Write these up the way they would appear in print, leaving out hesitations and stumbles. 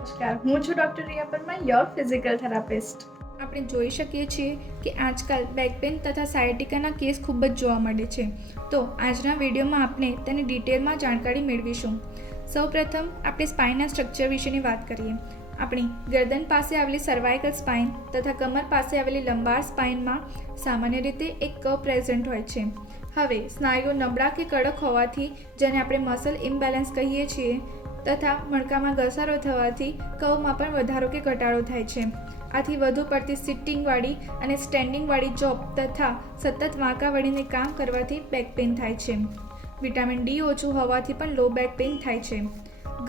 નમસ્કાર, હું છું doctor Riya Parmar, your physical therapist. આપણે જોઈ શકીએ છીએ કે આજકાલ બેક પેઇન તથા સાયટિકાના કેસ ખૂબ જ જોવા મળે છે. તો આજના વિડીયોમાં આપણે તેની ડિટેલમાં જાણકારી મેળવીશું. સૌપ્રથમ આપણે સ્પાઇનના સ્ટ્રક્ચર વિશેની વાત કરીએ. આપણી ગરદન પાસે આવેલી સર્વાઇકલ સ્પાઇન તથા કમર પાસે આવેલી લંબાર સ્પાઇનમાં સામાન્ય રીતે એક કર્વ પ્રેઝન્ટ હોય છે. હવે સ્નાયુઓ નબળા કે કડક હોવાથી, જેને આપણે મસલ ઇમ્બેલેન્સ કહીએ છીએ, તથા મણકામાં ઘસારો થવાથી કર્વમાં પણ વધારો કે ઘટાડો થાય છે. આથી વધુ પડતી સિટિંગવાળી અને સ્ટેન્ડિંગવાળી જોબ તથા સતત વાંકા વળીને કામ કરવાથી બેક પેઇન થાય છે. વિટામિન ડી ઓછું હોવાથી પણ લો બેક પેઇન થાય છે.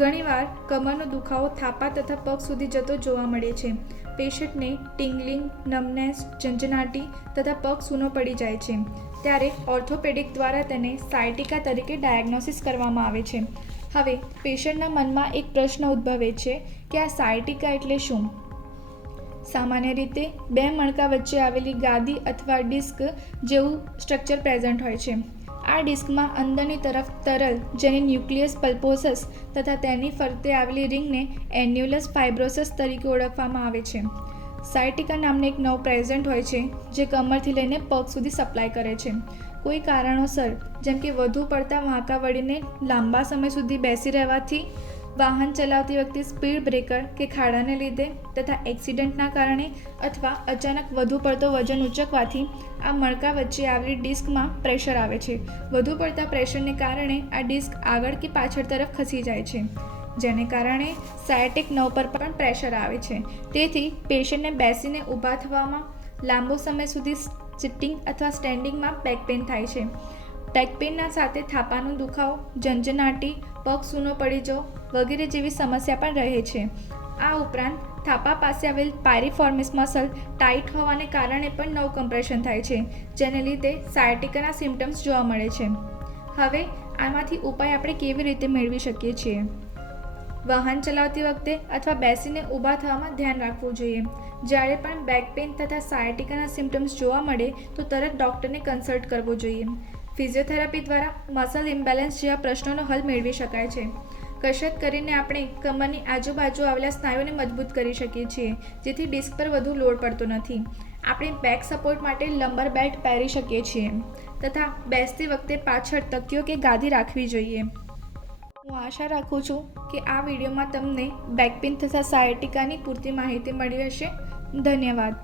ઘણીવાર કમરનો દુખાવો થાપા તથા પગ સુધી જતો જોવા મળે છે. પેશન્ટને ટિંગલિંગ, નમનેસ, ઝંઝનાટી તથા પગ સૂનો પડી જાય છે. ત્યારે ઓર્થોપેડિક દ્વારા તેને સાયટિકા તરીકે ડાયગ્નોસિસ કરવામાં આવે છે. હવે પેશન્ટના મનમાં એક પ્રશ્ન ઉદ્ભવે છે કે આ સાયટિકા એટલે શું? સામાન્ય રીતે બે મણકા વચ્ચે આવેલી ગાદી અથવા ડિસ્ક જેવું સ્ટ્રક્ચર પ્રેઝન્ટ હોય છે. આ ડિસ્કમાં અંદરની તરફ તરલ, જેને ન્યુક્લિયસ પલ્પોસસ તથા તેની ફરતે આવેલી રિંગને એન્યુલસ ફાઇબ્રોસસ તરીકે ઓળખવામાં આવે છે. સાયટિકા નામનું એક નર્વ પ્રેઝન્ટ હોય છે જે કમરથી લઈને પગ સુધી સપ્લાય કરે છે. કોઈ કારણોસર, જેમ કે વધુ પડતા વાંકા વળીને લાંબા સમય સુધી બેસી રહેવાથી, વાહન ચલાવતી વખતે સ્પીડ બ્રેકર કે ખાડાને લીધે તથા એક્સિડન્ટના કારણે અથવા અચાનક વધુ પડતો વજન ઉંચકવાથી આ મણકા વચ્ચે આવેલી ડિસ્કમાં પ્રેશર આવે છે. વધુ પડતા પ્રેશરને કારણે આ ડિસ્ક આગળ કે પાછળ તરફ ખસી જાય છે, જેને કારણે સાયટિક નર્વ પર પણ પ્રેશર આવે છે. તેથી પેશન્ટને બેસીને ઊભા થવામાં, લાંબો સમય સુધી સિટિંગ અથવા સ્ટેન્ડિંગમાં બેક પેઇન થાય છે. બેક પેઇનના સાથે થાપાનો દુખાવો, ઝંઝનાટી, પગ સૂનો પડી જવો વગેરે જેવી સમસ્યા પણ રહે છે. આ ઉપરાંત થાપા પાસે આવેલ પાયરીફોર્મિસ મસલ ટાઈટ હોવાને કારણે પણ નર્વ કમ્પ્રેશન થાય છે, જેને લીધે સાયટિકાના સિમ્ટમ્સ જોવા મળે છે. હવે આમાંથી ઉપાય આપણે કેવી રીતે મેળવી શકીએ છીએ? વાહન ચલાવતી વખતે અથવા બેસીને ઊભા થવામાં ધ્યાન રાખવું જોઈએ. જ્યારે પણ બેક પેઇન તથા સાયટિકાના સિમ્ટમ્સ જોવા મળે તો તરત ડૉક્ટરને કન્સલ્ટ કરવો જોઈએ. ફિઝિયોથેરાપી દ્વારા મસલ ઇમ્બેલેન્સ જેવા પ્રશ્નોનો હલ મેળવી શકાય છે. કસરત કરીને આપણે કમરની આજુબાજુ આવેલા સ્નાયુઓને મજબૂત કરી શકીએ છીએ, જેથી ડિસ્ક પર વધુ લોડ પડતો નથી. આપણે બેક સપોર્ટ માટે લંબર બેલ્ટ પહેરી શકીએ છીએ તથા બેસતી વખતે પાછળ તકિયો કે ગાદી રાખવી જોઈએ. હું આશા રાખું છું કે આ વિડીયોમાં તમને બેક પેઇન તથા સાયટિકાની પૂરતી માહિતી મળી હશે. ધન્યવાદ.